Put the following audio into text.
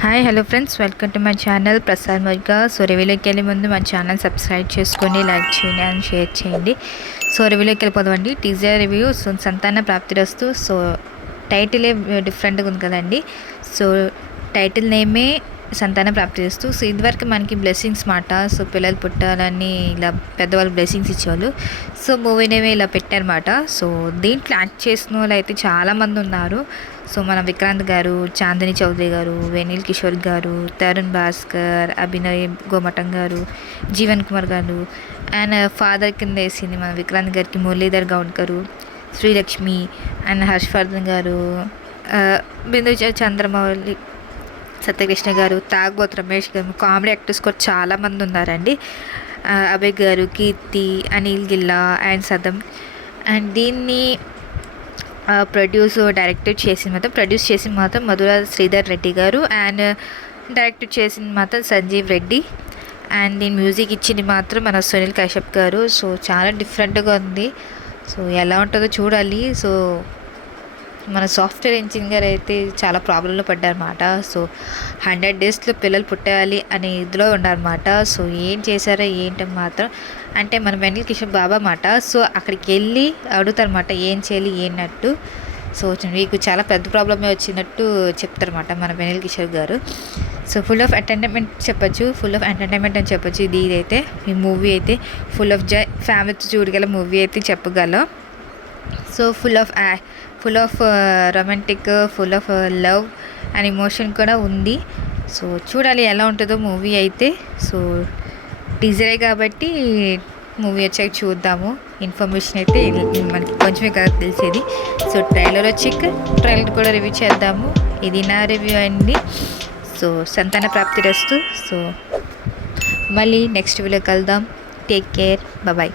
Hi hello friends, welcome to my channel Prasad Mogga. So రివ్యూలోకి వెళ్ళే ముందు మా ఛానల్ సబ్స్క్రైబ్ చేసుకొని లైక్ చేయండి అండ్ షేర్ చేయండి. సో రివ్యూలోకి వెళ్ళిపోదామండి. Teaser review. So Santhana Prapthirasthu. So టైటిలే డిఫరెంట్గా ఉంది కదండి. సో టైటిల్ నేమే సంతాన ప్రాప్తిరస్తు. సో ఇదివరకు మనకి బ్లెస్సింగ్స్ మాట. సో పిల్లలు పుట్టాలని ఇలా పెద్దవాళ్ళు బ్లెస్సింగ్స్ ఇచ్చేవాళ్ళు. సో మూవీ నేమే ఇలా పెట్టారన్నమాట. సో దీంట్లో యాక్ట్ చేసిన వాళ్ళు అయితే చాలామంది ఉన్నారు. సో మన విక్రాంత్ గారు, చాందిని చౌదరి గారు, వెనిల్ కిషోర్ గారు, తరుణ్ భాస్కర్, అభినయ్ గోమటం గారు, జీవన్ కుమార్ గారు, అండ్ ఫాదర్ కింద వేసింది మన విక్రాంత్ గారికి మురళీధర్ గౌడ్ గారు, శ్రీలక్ష్మి అండ్ హర్షవర్ధన్ గారు, బిందు చంద్రమౌళి, సత్యకృష్ణ గారు, తాగ్బోత్ రమేష్ గారు, కామెడీ యాక్టర్స్ కూడా చాలామంది ఉన్నారండి. అభయ్ గారు, కీర్తి, అనిల్ గిల్లా అండ్ సదం. అండ్ దీన్ని ప్రొడ్యూస్ చేసిన మాత్రం మధుర శ్రీధర్ రెడ్డి గారు అండ్ డైరెక్ట్ చేసింది మాత్రం సంజీవ్ రెడ్డి. అండ్ దీని మ్యూజిక్ ఇచ్చింది మాత్రం మన సునీల్ కశ్యప్ గారు. సో చాలా డిఫరెంట్గా ఉంది. సో ఎలా ఉంటుందో చూడాలి. సో మన సాఫ్ట్వేర్ ఇంజనీర్ అయితే చాలా ప్రాబ్లంలో పడ్డారన్నమాట. సో 100 డేస్లో పిల్లలు పుట్టేయాలి అనే ఇదిలో ఉన్నారన్నమాట. సో ఏం చేశారో ఏంటో మాత్రం అంటే మన వెనిల్ కిషోర్ బాబా మాట. సో అక్కడికి వెళ్ళి అడుగుతారన్నమాట ఏం చేయాలి ఏంటట్టు. సో మీకు చాలా పెద్ద ప్రాబ్లమే వచ్చినట్టు చెప్తారన్నమాట మన వెనిల్ కిషోర్ గారు. సో ఫుల్ ఆఫ్ ఎంటర్టైన్మెంట్ అని చెప్పొచ్చు. ఇదైతే ఈ మూవీ అయితే ఫుల్ ఆఫ్ ఫ్యామిలీతో చూడగల మూవీ అయితే చెప్పగలం. So full of romantic, full of love and emotion కూడా ఉంది. సో చూడాలి ఎలా ఉంటుందో మూవీ అయితే. సో టీజరే కాబట్టి మూవీ వచ్చాక చూద్దాము. ఇన్ఫర్మేషన్ అయితే మనకి కొంచెమే కదా తెలిసేది. సో ట్రైలర్ కూడా రివ్యూ చేద్దాము. ఇది నా రివ్యూ అండి. సో సంతాన ప్రాప్తిరస్తు. సో మళ్ళీ నెక్స్ట్ వీడియో కలుద్దాం. Take care, bye.